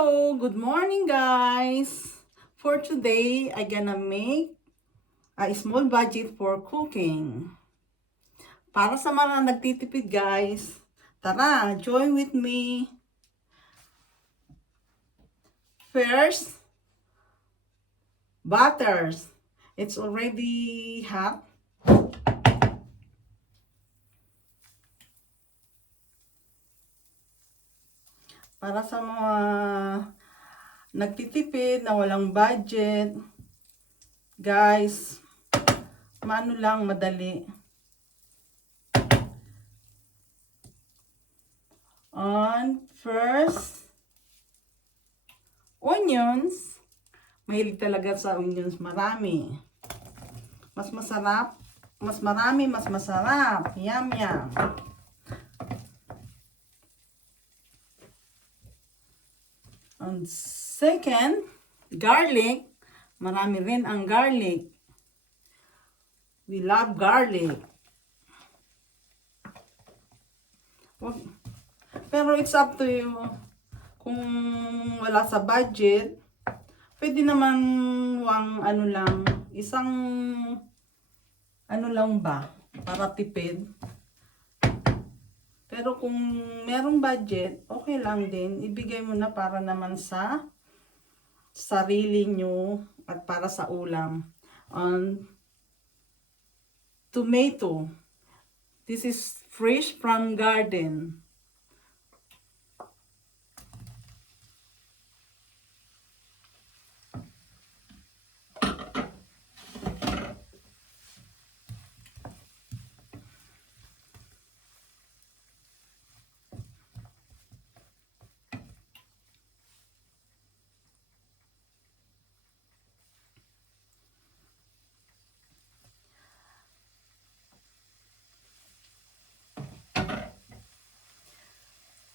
Hello, good morning guys. For today, I gonna make a small budget for cooking. Para sa mga nagtitipid guys, tara, join with me. First, butters. It's already hot. Para sa mga nagtitipid na walang budget, guys, mano lang madali. On first, onions. Mahilig talaga sa onions, marami. Mas masarap, mas marami, mas masarap. Yum, yum. And second, garlic. Marami rin ang garlic. We love garlic. Pero it's up to you. Kung wala sa budget, pwede naman ano lang, isang ano lang ba, para tipid. Pero kung merong budget, okay lang din. Ibigay mo na para naman sa sarili nyo at para sa ulam. Tomato. This is fresh from garden.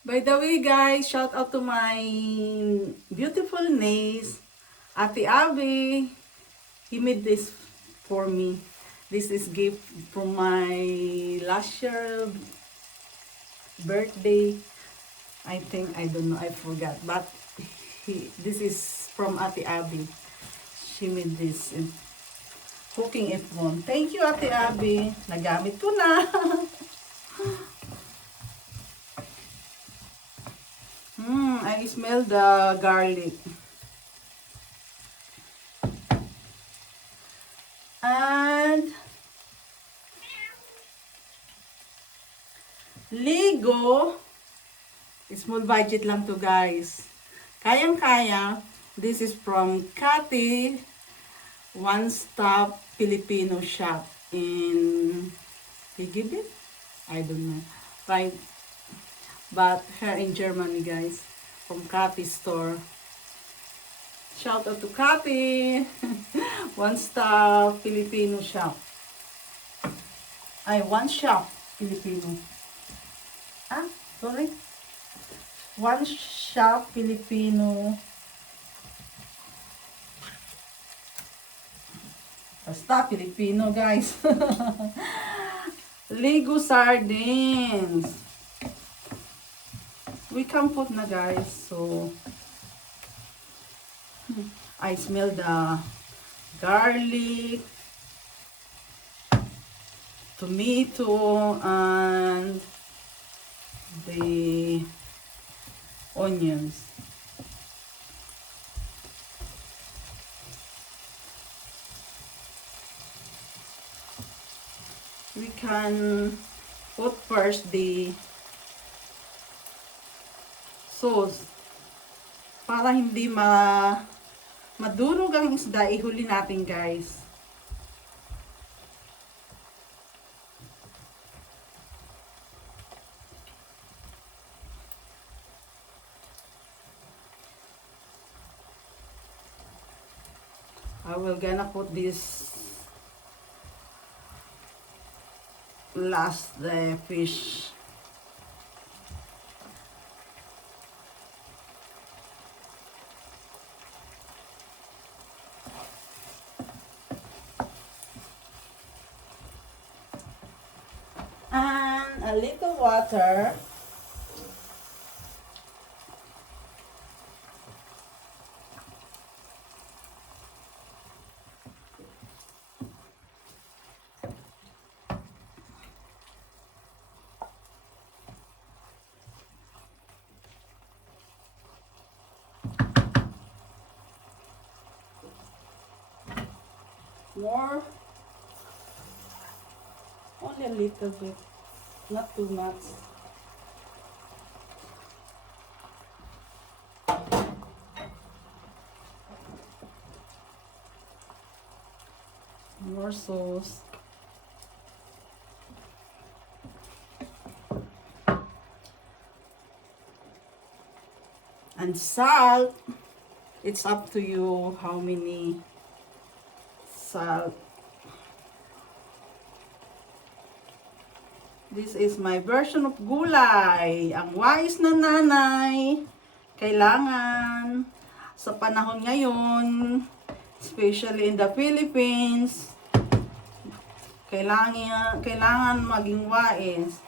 By the way guys, shout out to my beautiful niece, Ate Abby. He made this for me. This is gift from my last year birthday. I think, I don't know, I forgot. But this is from Ate Abby. She made this in cooking apron. Thank you Ate Abby. Nagamit ko na. I smell the garlic. And Ligo. Small budget lang to guys. Kayang-kaya. This is from Cathy One Stop Filipino Shop in Higibit? I don't know. Right. But here in Germany guys. From Cathy store. Shout out to Cathy. One Stop Filipino Shop. Ay, One Shop Filipino. Sorry. One Shop Filipino. Basta Filipino guys. Ligo sardines. We can put na guys. So I smell the garlic, tomato, and the onions. We can put first the sauce para hindi madurog ang isda. Ihuli natin guys. I will gonna put this last the fish. And a little water. More, only a little bit, not too much. More sauce. And salt, it's up to you how many salt. This is my version of gulay. Ang wise na nanay, kailangan sa panahon ngayon, especially in the Philippines, kailangan maging wise.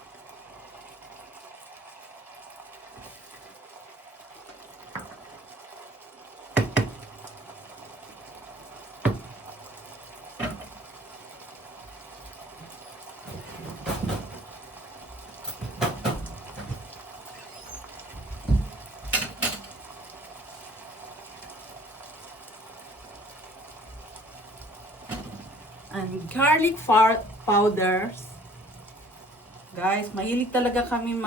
And garlic powders. Guys, mahilig talaga kami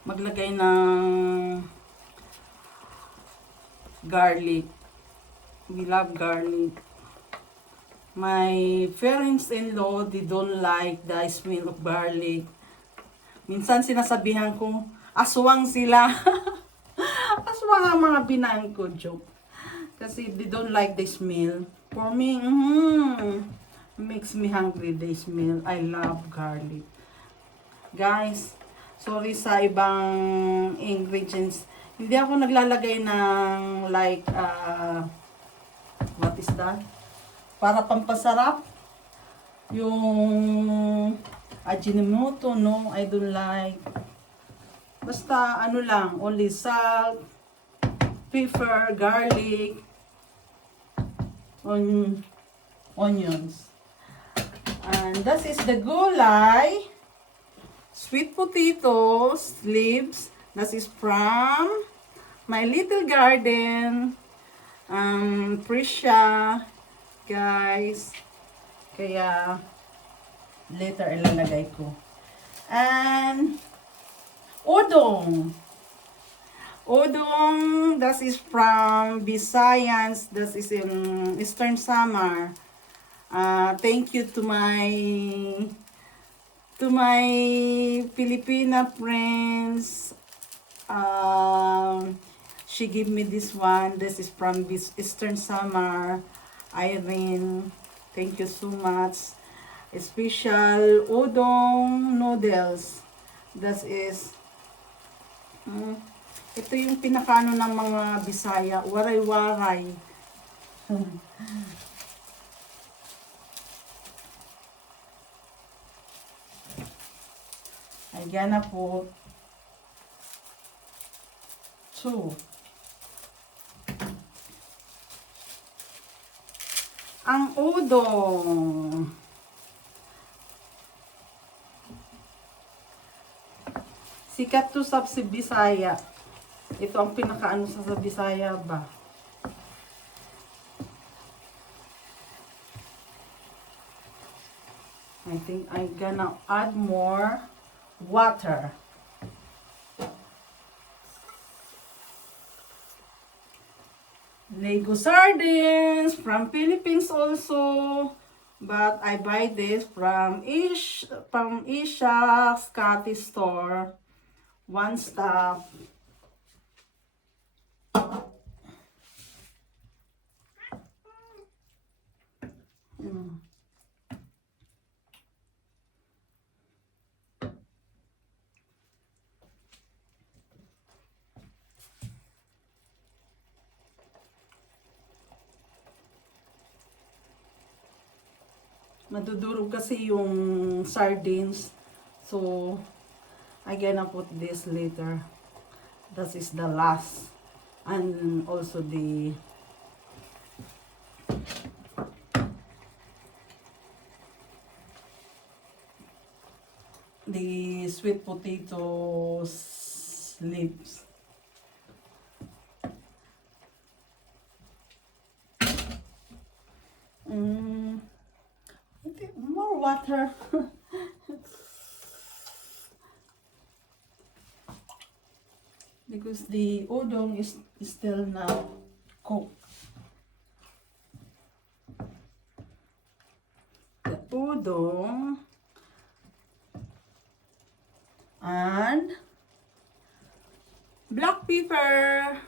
maglagay ng garlic. We love garlic. My parents-in-law, they don't like the smell of garlic. Minsan sinasabihan ko, aswang sila. Aswang ang mga binaan ko, joke. Kasi they don't like the smell. For me, makes me hungry the smell. I love garlic. Guys, sorry sa ibang ingredients. Hindi ako naglalagay ng like, what is that? Para pampasarap. Yung Ajinomoto, no, I don't like. Basta ano lang, only salt, pepper, garlic, onions. And that is the gulay, sweet potatoes, leaves. That is from my little garden, Prisha, guys. Kaya later ilalagay ko. And udong. Udong, that is from Visayas, that is in Eastern Samar. Thank you to my Filipina friends. She gave me this one. This is from Eastern Samar. Irene, thank you so much. Special udong noodles. That is ito yung pinakano ng mga Bisaya, waray-waray. I gonna put 2. Ang udong. Sikat to sa Bisaya. Ito ang pinakaano sa Bisaya ba? I think I'm gonna add more water. Lego sardines from Philippines also. But I buy this from Isha Scotty store. One stop. Madudurog kasi yung sardines. So, I gonna put this later. That is the last. And also the sweet potatoes leaves. Mm, I think more water. Because the udon is still not cooked. The udon and black pepper.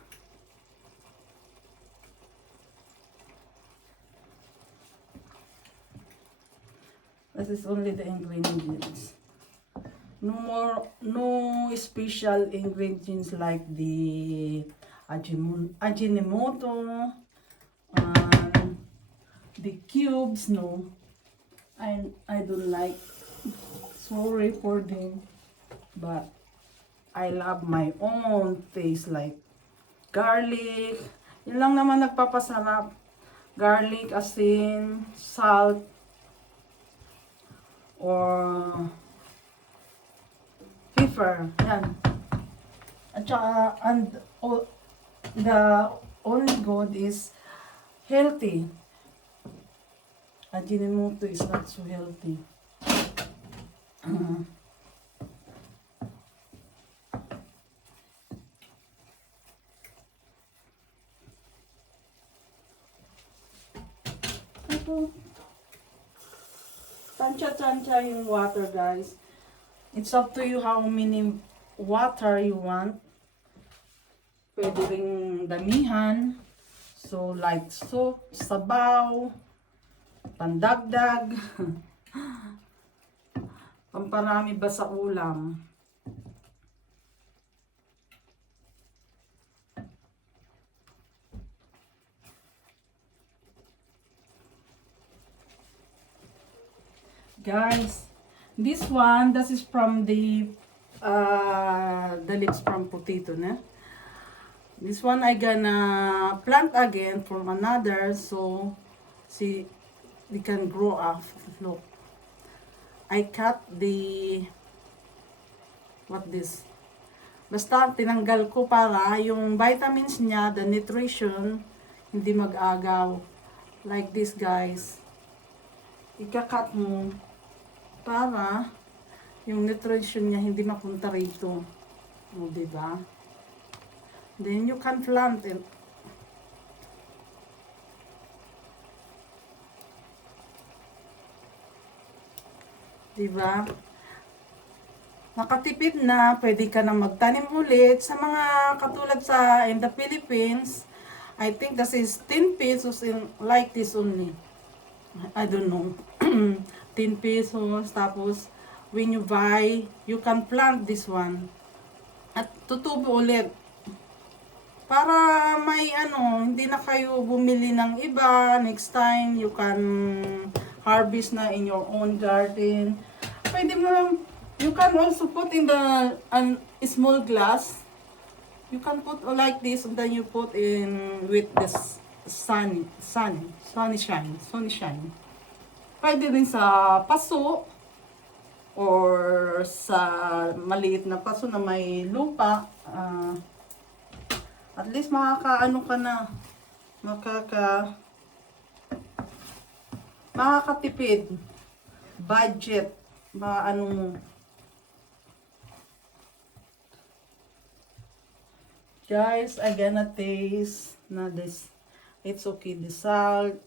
This is only the ingredients. No special ingredients like the ajinomoto and the cubes. No, I don't like. Sorry for them, but I love my own taste like garlic. Yun lang naman nagpapasarap. Garlic, asin, salt, or pepper. Yan. At saka, the only good is healthy. Ajinomoto is not so healthy. Tansya-tansya yung water, guys. It's up to you how many water you want. Pwede ring damihan. So, like soup, sabaw, pandagdag, pamparami ba sa ulam. Guys, this is from the leaves from potato, na. This one I gonna plant again from another, so see they can grow up. Look, I cut the basta tinanggal ko para yung vitamins niya, the nutrition, hindi mag-agaw. Like this, guys. Ika-cut mo para yung nutrition niya hindi mapunta rito. O, diba? Then you can plant it. Diba? Nakatipid na, pwede ka na magtanim ulit sa mga katulad sa in the Philippines. I think this is 10 pesos in like this only. I don't know. 10 pesos. Tapos, when you buy, you can plant this one. At tutubo ulit. Para may hindi na kayo bumili ng iba. Next time, you can harvest na in your own garden. Pwede mo lang, you can also put in the small glass. You can put like this and then you put in with the sunshine. Pwede rin sa paso or sa maliit na paso na may lupa. At least makakaano ka na. Makakatipid. Budget. Maano mo. Guys, I gonna taste na this. It's okay, the salt.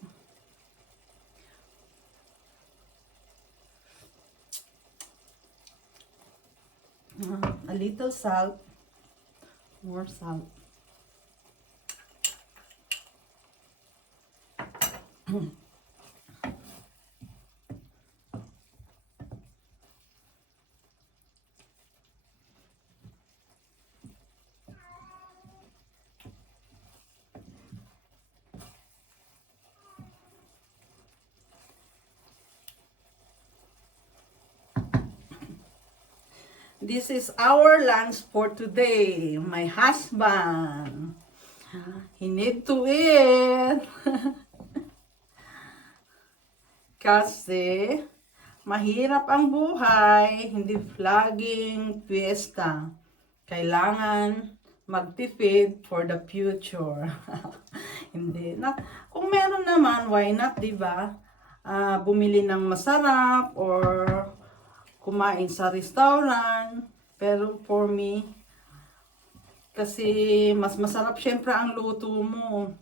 A little salt. More salt. This is our lunch for today. My husband, he need to eat. Kasi mahirap ang buhay, hindi laging fiesta. Kailangan magtipid for the future. Hindi. Kung meron naman, why not, di ba? Bumili ng masarap or kumain sa restaurant. Pero for me, kasi mas masarap syempre ang luto mo.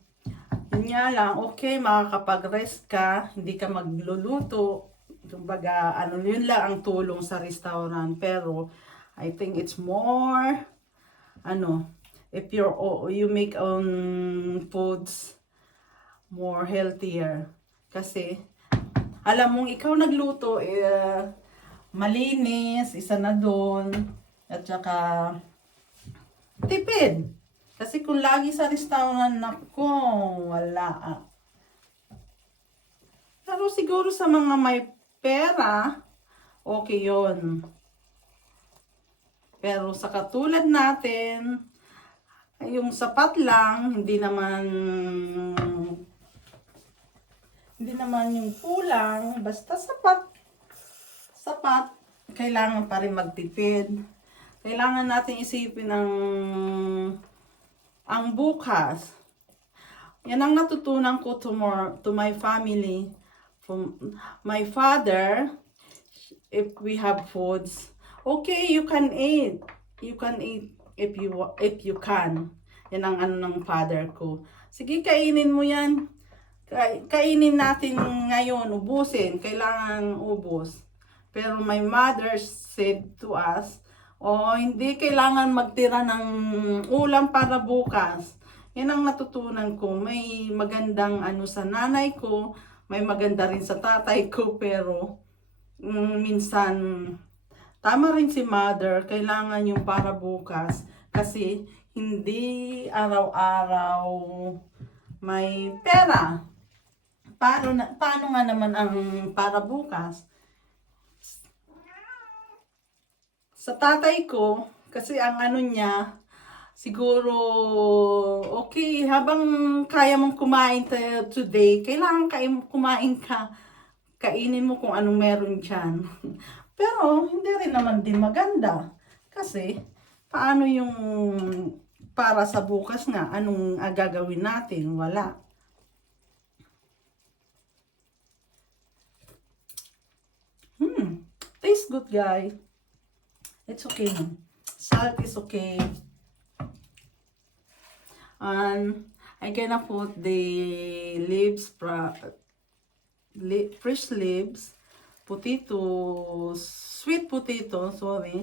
Yun nga lang, okay, makakapag-rest ka, hindi ka magluluto. Kumbaga, yun lang ang tulong sa restaurant. Pero, I think it's more, if you make own foods more healthier. Kasi, alam mong ikaw nagluto, malinis, isa na doon, at saka, tipid. Kasi kung lagi sa restaurant, nako, wala. Pero siguro sa mga may pera, okay yon. Pero sa katulad natin, yung sapat lang, hindi naman yung kulang, basta sapat. Sapat, kailangan pa rin magtipid. Kailangan natin isipin ang bukas. Yan ang natutunan ko to my family. From my father, if we have foods, okay, you can eat. You can eat if you can. Yan ang ng father ko. Sige, kainin mo yan. Kainin natin ngayon, ubusin. Kailangan ubus. Pero my mother said to us, hindi kailangan magtira ng ulam para bukas. Yan ang natutunan ko. May magandang sa nanay ko, may maganda rin sa tatay ko, pero minsan tama rin si mother, kailangan yung para bukas. Kasi hindi araw-araw may pera. Paano nga naman ang para bukas? Sa tatay ko, kasi ang niya, siguro, okay, habang kaya mong kumain today, kailangan kumain ka. Kainin mo kung anong meron dyan. Pero, hindi rin naman din maganda. Kasi, paano yung para sa bukas nga? Anong gagawin natin? Wala. Tastes good, guys. It's okay. Salt is okay. And I gonna put the leaves, fresh leaves, sweet potato, sorry.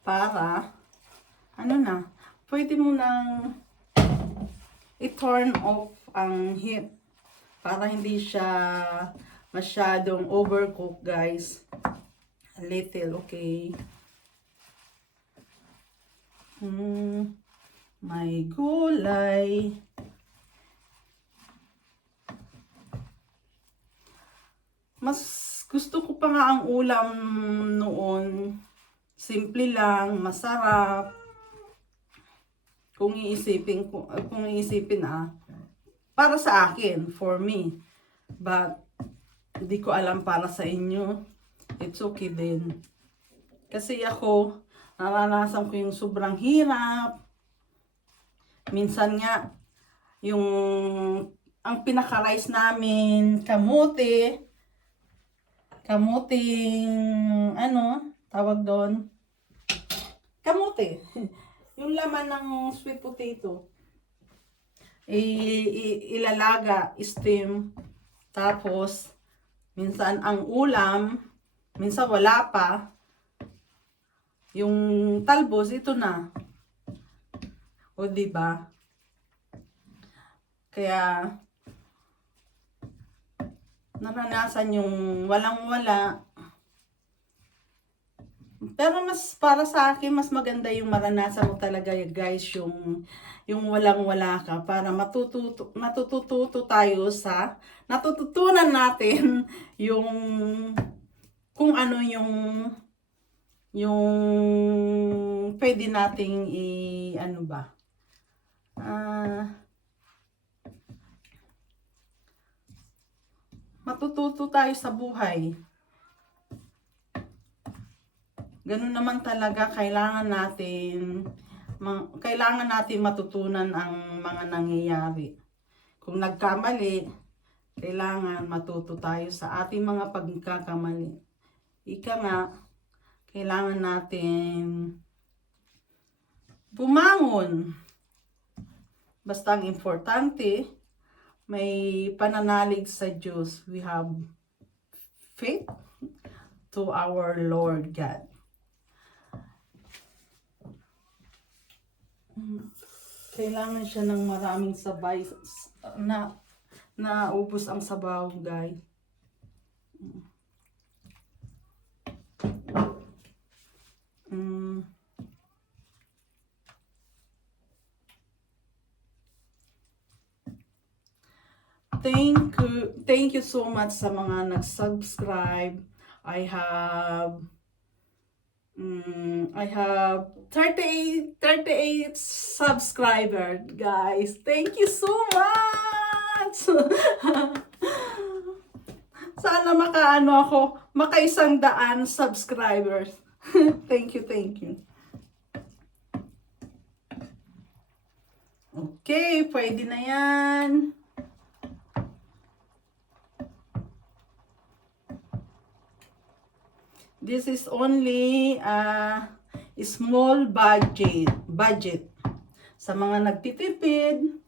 Para, pwede mo nang i-turn off ang heat. Para hindi siya masyadong overcook, guys. A little, okay. May gulay. Mas gusto ko pa nga ang ulam noon. Simple lang, masarap. Kung iisipin para sa akin, for me. But hindi ko alam para sa inyo. It's okay din. Kasi ako, naranasan ko yung sobrang hirap. Minsan nga, ang pinaka-rice namin, kamuting, tawag doon? Kamuti. Yung laman ng sweet potato. Ilalaga, steam. Tapos, minsan ang ulam, minsan wala pa. Yung talbos, ito na. O, diba? Kaya, naranasan yung walang-wala. Pero mas para sa akin, mas maganda yung maranasan mo talaga, guys, yung walang-wala ka. Para natututunan natin yung kung ano yung pwede nating matututo tayo sa buhay. Ganun naman talaga, kailangan natin kailangan natin matutunan ang mga nangyayari. Kung nagkamali, kailangan matuto tayo sa ating mga pagkakamali. Ika nga, kailangan natin bumangon. Basta ang importante, may pananalig sa Diyos. We have faith to our Lord God. Kailangan siya ng maraming sabay na naubos ang sabaw, guys. Thank you so much sa mga nag-subscribe. I have 38 subscribers, guys. Thank you so much. Sana maka-100 subscribers. Thank you. Okay, pwede na yan. This is only a small budget. Sa mga nagtitipid,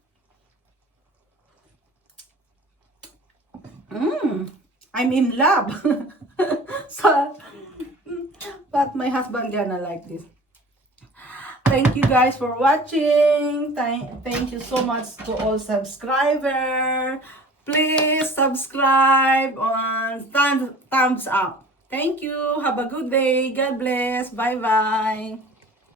I'm in love. But my husband gonna like this. Thank you guys for watching. Thank you so much to all subscribers. Please subscribe on thumbs up. Thank you. Have a good day. God bless. Bye-bye.